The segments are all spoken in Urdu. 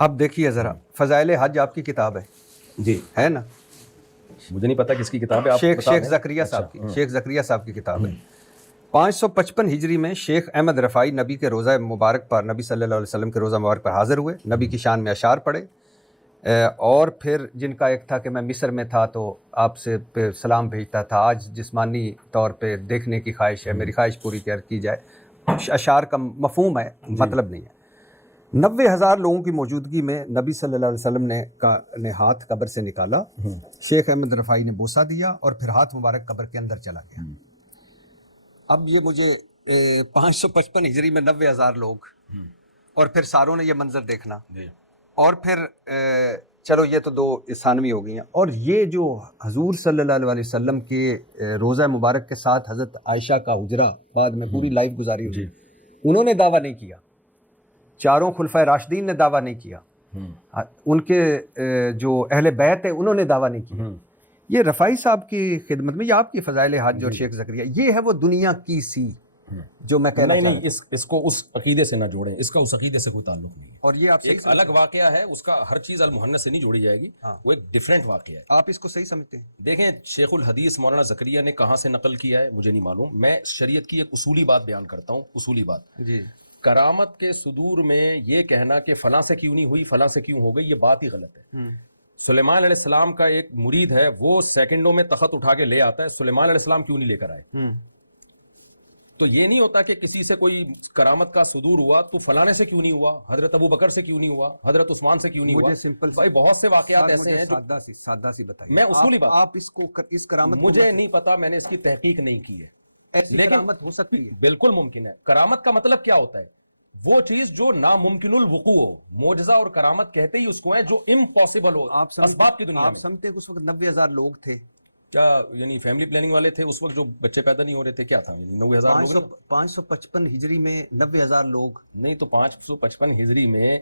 اب دیکھیے ذرا، فضائل حج آپ کی کتاب جی ہے نا؟ مجھے نہیں پتا کس کی کتاب ہے، آپ شیخ بتا دیں۔ زکریا صاحب کی، شیخ زکریا صاحب کی کتاب ہے۔ 555 ہجری میں شیخ احمد رفاعی نبی کے روزہ مبارک پر، نبی صلی اللہ علیہ وسلم کے روزہ مبارک پر حاضر ہوئے، نبی کی شان میں اشعار پڑھے، اور پھر جن کا ایک تھا کہ میں مصر میں تھا تو آپ سے پہ سلام بھیجتا تھا، آج جسمانی طور پہ دیکھنے کی خواہش ہے، میری خواہش پوری کی جائے۔ اشعار کا مفہوم ہے، مطلب نہیں ہے۔ 90,000 لوگوں کی موجودگی میں نبی صلی اللہ علیہ وسلم نے ہاتھ قبر سے نکالا، شیخ احمد رفاعی نے بوسہ دیا اور پھر ہاتھ مبارک قبر کے اندر چلا گیا۔ اب یہ مجھے 555 ہجری میں 90,000 لوگ، اور پھر ساروں نے یہ منظر دیکھنا، اور پھر چلو یہ تو 2 ثانوی ہو گئی ہیں، اور یہ جو حضور صلی اللہ علیہ وسلم کے روزہ مبارک کے ساتھ حضرت عائشہ کا حجرہ بعد میں پوری لائف گزاری ہوئی، انہوں نے دعویٰ نہیں کیا، چاروں خلفائے راشدین نے دعویٰ نہیں کیا، ان کے جو اہل بیت ہے انہوں نے دعویٰ نہیں کیا۔ یہ رفاعی صاحب کی خدمت میں، یہ آپ کی فضائل حج اور شیخ زکریا، یہ ہے وہ دنیا کی سی جو میں کہنا چاہتا ہوں۔ نہیں، اس کو اس عقیدے سے نہ جوڑیں، اس کا اس عقیدے سے کوئی تعلق نہیں ہے۔ اور یہ آپ ایک الگ واقعہ ہے، اس کا ہر چیز المحنت سے نہیں جوڑی جائے گی، وہ ایک ڈیفرنٹ واقعہ ہے۔ آپ اس کو صحیح سمجھتے ہیں؟ دیکھیں، شیخ الحدیث مولانا زکریا نے کہاں سے نقل کیا ہے مجھے نہیں معلوم، میں شریعت کی ایک اصولی بات بیان کرتا ہوں، اصولی بات۔ جی، کرامت کے صدور میں یہ کہنا کہ فلاں سے کیوں نہیں ہوئی، فلاں سے کیوں ہو گئی، یہ بات ہی غلط ہے۔ سلیمان علیہ السلام کا ایک مرید ہے، وہ سیکنڈوں میں تخت اٹھا کے لے آتا ہے، سلیمان علیہ السلام کیوں نہیں لے کر آئے؟ تو یہ نہیں ہوتا کہ کسی سے کوئی کرامت کا صدور ہوا تو فلانے سے کیوں نہیں ہوا، حضرت ابو بکر سے کیوں نہیں ہوا، حضرت عثمان سے کیوں نہیں ہوا۔ مجھے سمپل بھائی بہت سے واقعات ایسے ہیں جو سادہ سی بتائیے۔ میں اصولی بات، آپ اس کرامت مجھے نہیں پتا، میں نے اس کی تحقیق نہیں کی ہے، ایسی لیکن کرامت ہو سکتی ہے؟ بالکل ممکن ہے۔ کرامت کا مطلب کیا ہوتا ہے؟ وہ چیز جو ناممکن الوقوع ہو۔ معجزہ اور کرامت کہتے ہی اس کو ہے جو امپاسبل ہو اسباب کی دنیا آپ میں۔ سمجھتے ہیں کہ اس وقت 90,000 لوگ تھے؟ کیا یعنی فیملی پلاننگ والے تھے اس وقت جو بچے پیدا نہیں ہو رہے تھے؟ کیا تھا 90,000 لوگ؟ 555 ہجری میں 90,000 لوگ نہیں تو 555 ہجری میں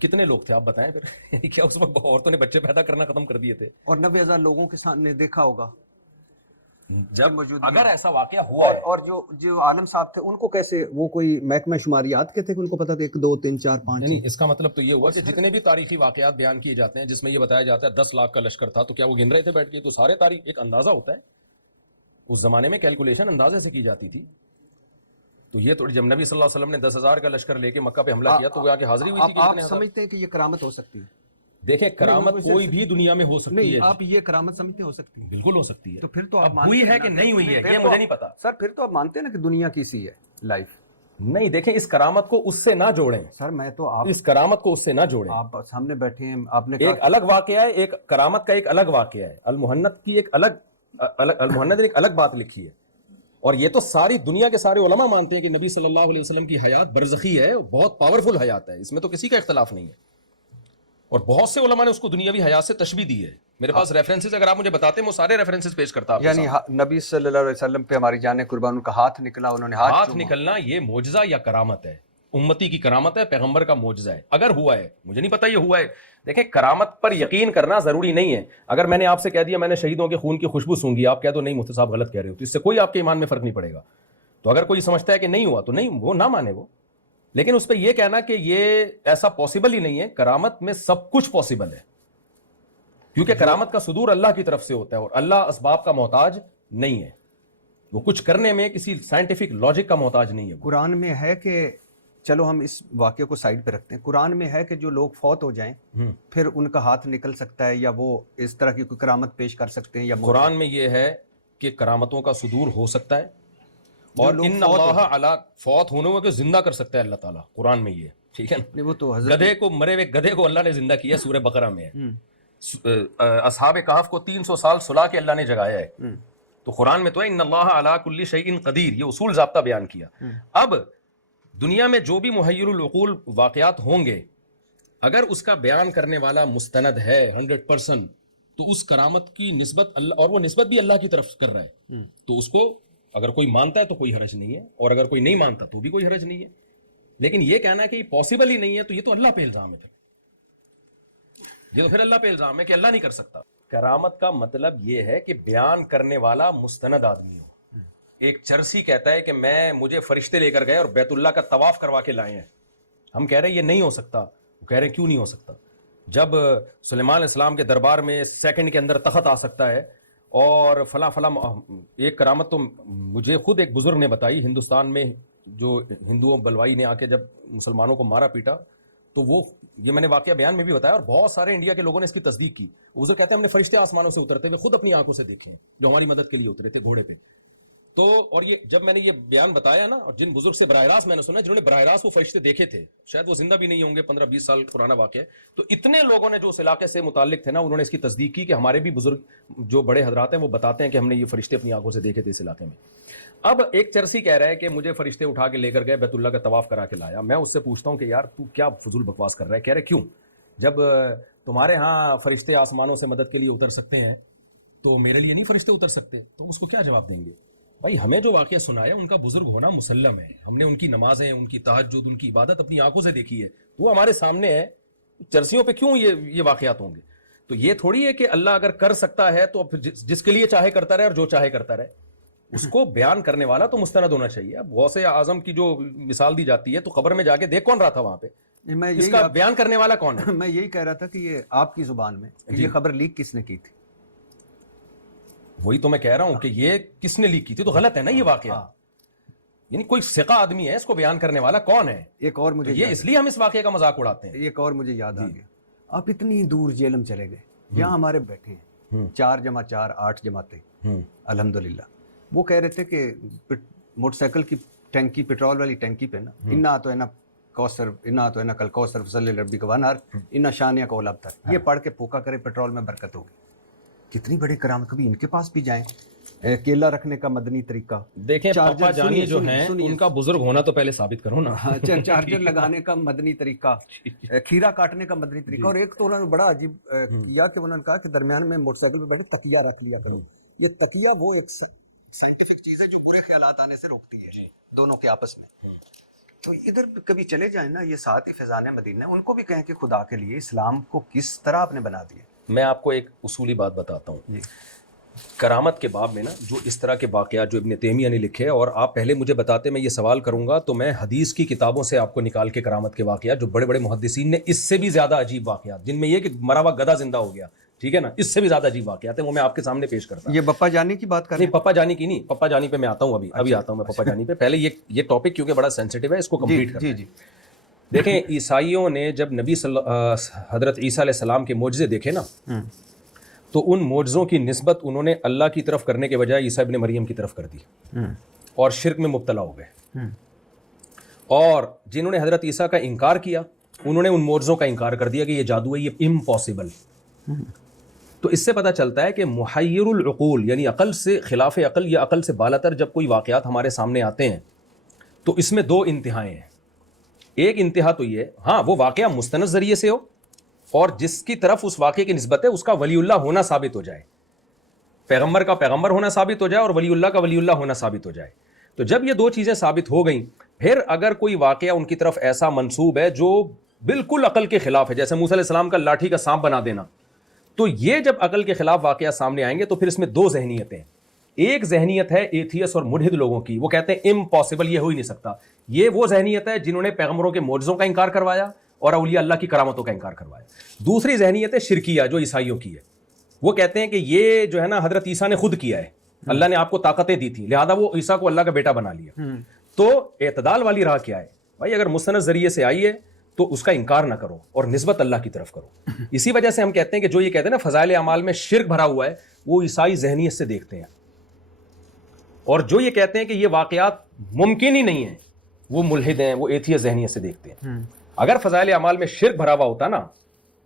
کتنے لوگ تھے آپ بتائیں پھر؟ کیا اس وقت عورتوں نے بچے پیدا کرنا ختم کر دیے تھے؟ اور 90,000 لوگوں کے سامنے دیکھا ہوگا جب اگر ایسا واقعہ ہوا ہے، اور جو عالم صاحب تھے ان کو کیسے، وہ کوئی محکمہ شماریات کے تھے کہ ان کو پتا تھا 1 2 3 4 5؟ یعنی اس کا مطلب تو یہ ہوا کہ جتنے بھی تاریخی واقعات بیان کیے جاتے ہیں جس میں یہ بتایا جاتا ہے 10 لاکھ کا لشکر تھا، تو کیا وہ گن رہے تھے بیٹھ کے؟ تو سارے تاریخ ایک اندازہ ہوتا ہے، اس زمانے میں کیلکولیشن اندازے سے کی جاتی تھی۔ تو یہ تو جب نبی صلی اللہ علیہ وسلم نے 10,000 کا لشکر لے کے مکہ پہ حملہ کیا تو وہ آ کے حاضری ہوئی تھی کہ آپ کتنے ہزار؟ سمجھتے ہیں کہ یہ کرامت ہو سکتی ہے؟ دیکھیں، کرامت کوئی بھی دنیا میں ہو سکتی ہے، آپ یہ کرامت سمجھتے ہو سکتی ہے؟ بالکل ہو سکتی ہے۔ تو پھر تو آپ ہوئی ہے کہ نہیں ہوئی ہے یہ مجھے نہیں پتا سر، پھر تو آپ مانتے ہیں نا کہ دنیا کی سی ہے لائف؟ نہیں، دیکھیں اس کرامت کو اس سے نہ جوڑیں، سر میں تو اس کرامت کو اس سے نہ جوڑیں۔ آپ سامنے بیٹھے ہیں، آپ نے ایک الگ واقعہ ہے، ایک کرامت کا ایک الگ واقعہ ہے۔ المحنت کی ایک المحنت نے ایک الگ بات لکھی ہے، اور یہ تو ساری دنیا کے سارے علماء مانتے ہیں کہ نبی صلی اللہ علیہ وسلم کی حیات برزخی ہے، بہت پاورفل حیات ہے، اس میں تو کسی کا اختلاف نہیں ہے، اور بہت سے علماء نے اس کو دنیاوی حیات سے تشبیہ دی ہے۔ میرے پاس ریفرنسز اگر آپ مجھے بتاتے ہیں، وہ سارے ریفرنسز پیش کرتا ہوں۔ یعنی نبی صلی اللہ علیہ وسلم پہ ہماری جانیں قربان، ان کا ہاتھ نکلا، انہوں نے ہاتھ نکلنا یہ معجزہ یا کرامت ہے؟ امتی کی کرامت ہے، پیغمبر کا معجزہ ہے؟ اگر ہوا ہے، مجھے نہیں پتا یہ ہوا ہے۔ دیکھیں، کرامت پر یقین کرنا ضروری نہیں ہے۔ اگر میں نے آپ سے کہہ دیا میں نے شہیدوں کے خون کی خوشبو سونگی، آپ کہہ دو نہیں مفتی صاحب غلط کہہ رہے ہو، تو اس سے کوئی آپ کے ایمان میں فرق نہیں پڑے گا۔ تو اگر کوئی سمجھتا ہے کہ نہیں ہوا تو نہیں، وہ نہ مانے وہ، لیکن اس پہ یہ کہنا کہ یہ ایسا پاسبل ہی نہیں ہے۔ کرامت میں سب کچھ پاسبل ہے، کیونکہ کرامت کا صدور اللہ کی طرف سے ہوتا ہے، اور اللہ اسباب کا محتاج نہیں ہے، وہ کچھ کرنے میں کسی سائنٹیفک لاجک کا محتاج نہیں ہے۔ قرآن میں ہے کہ، چلو ہم اس واقعے کو سائڈ پہ رکھتے ہیں، قرآن میں ہے کہ جو لوگ فوت ہو جائیں پھر ان کا ہاتھ نکل سکتا ہے، یا وہ اس طرح کی کوئی کرامت پیش کر سکتے ہیں، یا قرآن میں یہ ہے کہ کرامتوں کا صدور ہو سکتا ہے، اور ان اللہ علی فوت ہونے کے زندہ کر سکتا ہے اللہ تعالیٰ، قرآن میں یہ، ٹھیک ہے نا؟ وہ تو گدھے کو، مرے ہوئے گدھے کو اللہ نے زندہ کیا، سورہ بقرہ میں ہے۔ اصحاب کہف کو 300 سال سلا کے اللہ نے جگایا ہے، تو قرآن میں تو ہے ان اللہ علی کل شیء قدیر، یہ اصول ضابطہ بیان کیا۔ اب دنیا میں جو بھی محیر العقول واقعات ہوں گے، اگر اس کا بیان کرنے والا مستند ہے 100%، تو اس کرامت کی نسبت اللہ، اور وہ نسبت بھی اللہ کی طرف کر رہا ہے، تو اس کو اگر کوئی مانتا ہے تو کوئی حرج نہیں ہے، اور اگر کوئی نہیں مانتا تو بھی کوئی حرج نہیں ہے۔ لیکن یہ کہنا ہے کہ یہ پاسبل ہی نہیں ہے، تو یہ تو اللہ پہ الزام ہے، یہ تو پھر اللہ پہ الزام ہے کہ اللہ نہیں کر سکتا۔ کرامت کا مطلب یہ ہے کہ بیان کرنے والا مستند آدمی ہو۔ ایک چرسی کہتا ہے کہ مجھے فرشتے لے کر گئے اور بیت اللہ کا طواف کروا کے لائے ہیں، ہم کہہ رہے ہیں یہ نہیں ہو سکتا، وہ کہہ رہے ہیں کیوں نہیں ہو سکتا؟ جب سلیمان علیہ السلام کے دربار میں سیکنڈ کے اندر تخت آ سکتا ہے اور فلاں فلاں، ایک کرامت تو مجھے خود ایک بزرگ نے بتائی ہندوستان میں، جو ہندوؤں بلوائی نے آ کے جب مسلمانوں کو مارا پیٹا، تو وہ یہ میں نے واقعہ بیان میں بھی بتایا اور بہت سارے انڈیا کے لوگوں نے اس کی تصدیق کی. بزرگ کہتے ہیں ہم نے فرشتے آسمانوں سے اترتے ہوئے خود اپنی آنکھوں سے دیکھے ہیں، جو ہماری مدد کے لیے اترے تھے گھوڑے پہ. تو اور یہ جب میں نے یہ بیان بتایا نا، اور جن بزرگ سے براہ راست میں نے سنا، جنہوں نے براہ راست وہ فرشتے دیکھے تھے، شاید وہ زندہ بھی نہیں ہوں گے، 15-20 سال پرانا واقعہ ہے، تو اتنے لوگوں نے جو اس علاقے سے متعلق تھے نا، انہوں نے اس کی تصدیق کی کہ ہمارے بھی بزرگ جو بڑے حضرات ہیں وہ بتاتے ہیں کہ ہم نے یہ فرشتے اپنی آنکھوں سے دیکھے تھے اس علاقے میں. اب ایک چرسی کہہ رہا ہے کہ مجھے فرشتے اٹھا کے لے کر گئے، بیت اللہ کا طواف کرا کے لایا. میں اس سے پوچھتا ہوں کہ یار تو کیا فضول بکواس کر رہا ہے؟ کہہ رہے کیوں؟ جب تمہارے ہاں فرشتے آسمانوں سے مدد کے لیے اتر سکتے ہیں تو میرے لیے نہیں فرشتے اتر سکتے؟ تو اس کو کیا جواب دیں گے؟ بھائی ہمیں جو واقعہ سنایا ان کا بزرگ ہونا مسلم ہے، ہم نے ان کی نمازیں، ان کی تہجد، ان کی عبادت اپنی آنکھوں سے دیکھی ہے، وہ ہمارے سامنے ہے. چرسیوں پہ کیوں یہ واقعات ہوں گے؟ تو یہ تھوڑی ہے کہ اللہ اگر کر سکتا ہے تو جس کے لیے چاہے کرتا رہے اور جو چاہے کرتا رہے. اس کو بیان کرنے والا تو مستند ہونا چاہیے. اب غوث اعظم کی جو مثال دی جاتی ہے تو قبر میں جا کے دیکھ کون رہا تھا وہاں پہ؟ اس کا بیان کرنے والا کون ہے؟ میں یہی کہہ رہا تھا کہ یہ آپ کی زبان میں یہ خبر لیک کس نے کی تھی؟ وہی تو میں کہہ رہا ہوں کہ یہ کس نے لیک کی تھی، تو غلط ہے نا یہ واقعہ. یعنی کوئی ثقہ آدمی ہے، اس کو بیان کرنے والا کون ہے؟ ایک اور مجھے یہ اس لیے ہم اس واقعے کا مذاق اڑاتے ہیں. ایک اور مجھے یاد آ گیا، آپ اتنی دور جیلم چلے گئے، یہاں ہمارے بیٹھے ہیں 4+4 8 جماعتیں الحمدللہ. وہ کہہ رہے تھے کہ موٹر سائیکل کی ٹینکی، پیٹرول والی ٹینکی پہ نا انا تو ہے نا کوثر، انا تو ہے نا کل کوثر فصل ربی کا ونہار انا شانیہ کو ابتر، یہ پڑھ کے پھونکا کرے پیٹرول میں برکت ہوگی. کتنی بڑی کرامت، کبھی ان کے پاس بھی جائیں. کیلا رکھنے کا مدنی طریقہ دیکھیں، پاپا جانی جو ہیں ان کا بزرگ ہونا تو پہلے ثابت کرو نا. چارجر لگانے کا مدنی طریقہ، کھیرا کاٹنے کا مدنی طریقہ. اور ایک تو انہوں نے بڑا عجیب کیا کہ انہوں نے کہا کہ درمیان میں موٹر سائیکل پہ بیٹھے تکیہ رکھ لیا کرو. یہ تکیہ وہ ایک سائنٹیفک چیز ہے جو برے خیالات آنے سے روکتی ہے دونوں کے آپس میں. تو ادھر کبھی چلے جائیں نا، یہ ساتھ ہی فیضان مدینہ، ان کو بھی کہیں کہ خدا کے لیے اسلام کو کس طرح آپ نے بنا دیا. میں آپ کو ایک اصولی بات بتاتا ہوں. کرامت کے باب میں نا جو اس طرح کے واقعات جو ابن تیمیہ نے لکھے، اور آپ پہلے مجھے بتاتے میں یہ سوال کروں گا تو میں حدیث کی کتابوں سے آپ کو نکال کے کرامت کے واقعات جو بڑے بڑے محدثین نے اس سے بھی زیادہ عجیب واقعات، جن میں یہ کہ مرا ہوا گدھا زندہ ہو گیا، ٹھیک ہے نا، اس سے بھی زیادہ عجیب واقعات ہیں، وہ میں آپ کے سامنے پیش کرتا ہوں. یہ پپا جانی کی بات کر رہے ہیں؟ نہیں، پپا جانی کی نہیں، پپا جانی پہ میں آتا ہوں، ابھی آتا ہوں میں پپا جانی پہ. پہلے یہ ٹاپک کیونکہ بڑا سینسٹیو ہے، اس کو کمپلیٹ کریں. جی دیکھیں، عیسائیوں نے جب حضرت عیسیٰ علیہ السلام کے معجزے دیکھے نا، تو ان معجزوں کی نسبت انہوں نے اللہ کی طرف کرنے کے بجائے عیسیٰ ابن مریم کی طرف کر دی اور شرک میں مبتلا ہو گئے. اور جنہوں نے حضرت عیسیٰ کا انکار کیا انہوں نے ان معجزوں کا انکار کر دیا کہ یہ جادو ہے، یہ امپاسبل. تو اس سے پتہ چلتا ہے کہ محیر العقول یعنی عقل سے خلاف عقل یا عقل سے بالاتر جب کوئی واقعات ہمارے سامنے آتے ہیں تو اس میں دو انتہائیں ہیں. ایک انتہا تو یہ، ہاں وہ واقعہ مستند ذریعے سے ہو اور جس کی طرف اس واقعے کی نسبت ہے اس کا ولی اللہ ہونا ثابت ہو جائے، پیغمبر کا پیغمبر ہونا ثابت ہو جائے اور ولی اللہ کا ولی اللہ ہونا ثابت ہو جائے. تو جب یہ دو چیزیں ثابت ہو گئیں، پھر اگر کوئی واقعہ ان کی طرف ایسا منسوب ہے جو بالکل عقل کے خلاف ہے، جیسے موسیٰ علیہ السلام کا لاٹھی کا سانپ بنا دینا، تو یہ جب عقل کے خلاف واقعہ سامنے آئیں گے تو پھر اس میں دو ذہنیتیں ہیں. ایک ذہنیت ہے ایتھیس اور ملحد لوگوں کی، وہ کہتے ہیں امپاسبل، یہ ہو ہی نہیں سکتا. یہ وہ ذہنیت ہے جنہوں نے پیغمبروں کے معجزوں کا انکار کروایا اور اولیاء اللہ کی کرامتوں کا انکار کروایا. دوسری ذہنیت ہے شرکیہ جو عیسائیوں کی ہے، وہ کہتے ہیں کہ یہ جو ہے نا حضرت عیسیٰ نے خود کیا ہے، اللہ نے آپ کو طاقتیں دی تھی لہذا وہ عیسیٰ کو اللہ کا بیٹا بنا لیا. تو اعتدال والی راہ کیا ہے بھائی؟ اگر مستند ذریعے سے آئی ہے تو اس کا انکار نہ کرو اور نسبت اللہ کی طرف کرو. اسی وجہ سے ہم کہتے ہیں کہ جو یہ کہتے ہیں نا فضائل اعمال میں شرک بھرا ہوا ہے، وہ عیسائی ذہنیت سے دیکھتے ہیں، اور جو یہ کہتے ہیں کہ یہ واقعات ممکن ہی نہیں ہیں، وہ ملحد ہیں، وہ ایتھیس ذہنیت سے دیکھتے ہیں. اگر فضائل اعمال میں شرک بھرا ہوا ہوتا نا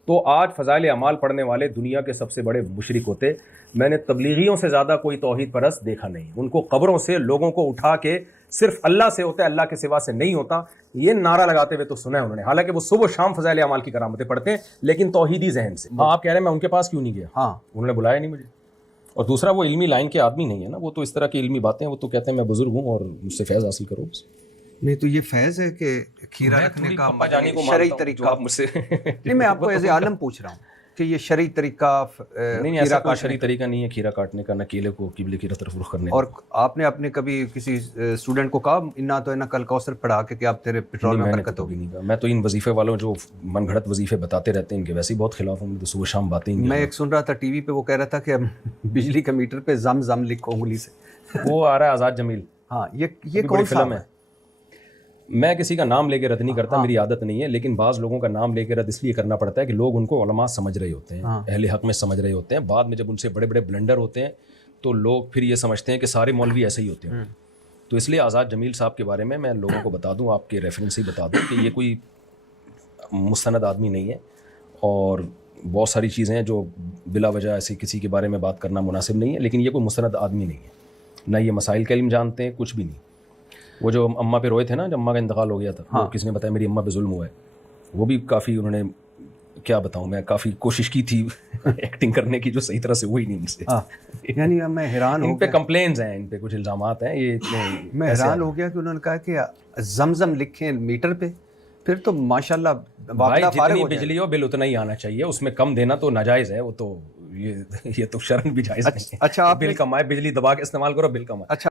تو آج فضائل اعمال پڑھنے والے دنیا کے سب سے بڑے مشرک ہوتے. میں نے تبلیغیوں سے زیادہ کوئی توحید پرست دیکھا نہیں. ان کو قبروں سے لوگوں کو اٹھا کے صرف اللہ سے ہوتا ہے، اللہ کے سوا سے نہیں ہوتا، یہ نعرہ لگاتے ہوئے تو سنا ہے انہوں نے. حالانکہ وہ صبح و شام فضائل اعمال کی کرامتیں پڑھتے ہیں لیکن توحیدی ذہن سے. ہاں آپ کہہ رہے ہیں میں ان کے پاس کیوں نہیں گیا؟ ہاں انہوں نے بلایا نہیں مجھے. اور دوسرا وہ علمی لائن کے آدمی نہیں ہے نا، وہ تو اس طرح کی علمی باتیں وہ تو کہتے ہیں میں بزرگ ہوں اور مجھ سے فیض حاصل کرو. نہیں تو یہ فیض ہے کہ کھیرا رکھنے کا شرعی طریقہ. نہیں میں آپ کو ایز اے عالم پوچھ رہا ہوں کہ یہ شرعی طریقہ نہیں ایسا کوئی شرعی طریقہ نہیں ہے کھیرا کاٹنے کا، نہ کیلے کو قبلے کی طرف رخ کرنے کا. اور آپ نے کبھی کسی اسٹوڈنٹ کو کہا انا تو کل کوثر پڑھا کے کہ آپ تیرے پیٹرول میں برکت ہوگی؟ نہیں کہا. میں تو ان وظیفے والوں جو من گھڑت وظیفے بتاتے رہتے ہیں ان کے ویسے ہی بہت خلاف ہوں. تو صبح شام باتیں. میں ایک سن رہا تھا ٹی وی پہ، وہ کہہ رہا تھا کہ بجلی کا میٹر پہ زم زم لکھو انگلی سے. وہ آ رہا ہے آزاد جمیل. ہاں یہ کون فلم ہے؟ میں کسی کا نام لے کے رد نہیں کرتا، میری عادت نہیں ہے، لیکن بعض لوگوں کا نام لے کے رد اس لیے کرنا پڑتا ہے کہ لوگ ان کو علماء سمجھ رہے ہوتے ہیں، اہل حق میں سمجھ رہے ہوتے ہیں. بعد میں جب ان سے بڑے بڑے بلنڈر ہوتے ہیں تو لوگ پھر یہ سمجھتے ہیں کہ سارے مولوی ایسے ہی ہوتے ہیں. تو اس لیے آزاد جمیل صاحب کے بارے میں لوگوں کو بتا دوں، آپ کے ریفرنس ہی بتا دوں کہ یہ کوئی مستند آدمی نہیں ہے، اور بہت ساری چیزیں ہیں جو بلا وجہ ایسے کسی کے بارے میں بات کرنا مناسب نہیں ہے، لیکن یہ کوئی مستند آدمی نہیں ہے، نہ یہ مسائل کا علم جانتے ہیں، کچھ بھی نہیں. وہ جو اماں پہ روئے تھے نا، جب اماں کا انتقال ہو گیا تھا، وہ کس نے بتایا میری اماں پہ ظلم ہوا ہے، وہ بھی کافی انہوں نے کیا بتاؤں میں کافی کوشش کی تھی ایکٹنگ کرنے کی، جو صحیح طرح سے ہوئی نہیں ان سے. یعنی میں حیران ہوں، ان پہ کمپلینز ہیں، ان پہ کچھ الزامات ہیں. یہ میں حیران ہو گیا کہ انہوں نے کہا کہ زمزم لکھیں میٹر پہ، پھر تو ماشاءاللہ بھائی جتنی بجلی ہو بل اتنا ہی آنا چاہیے، اس میں کم دینا تو ناجائز ہے. وہ تو یہ تو شرعن بھی جائز نہیں ہے. اچھا، بل کم آئے، بجلی دبا کے استعمال کرو، بل کم آئے. اچھا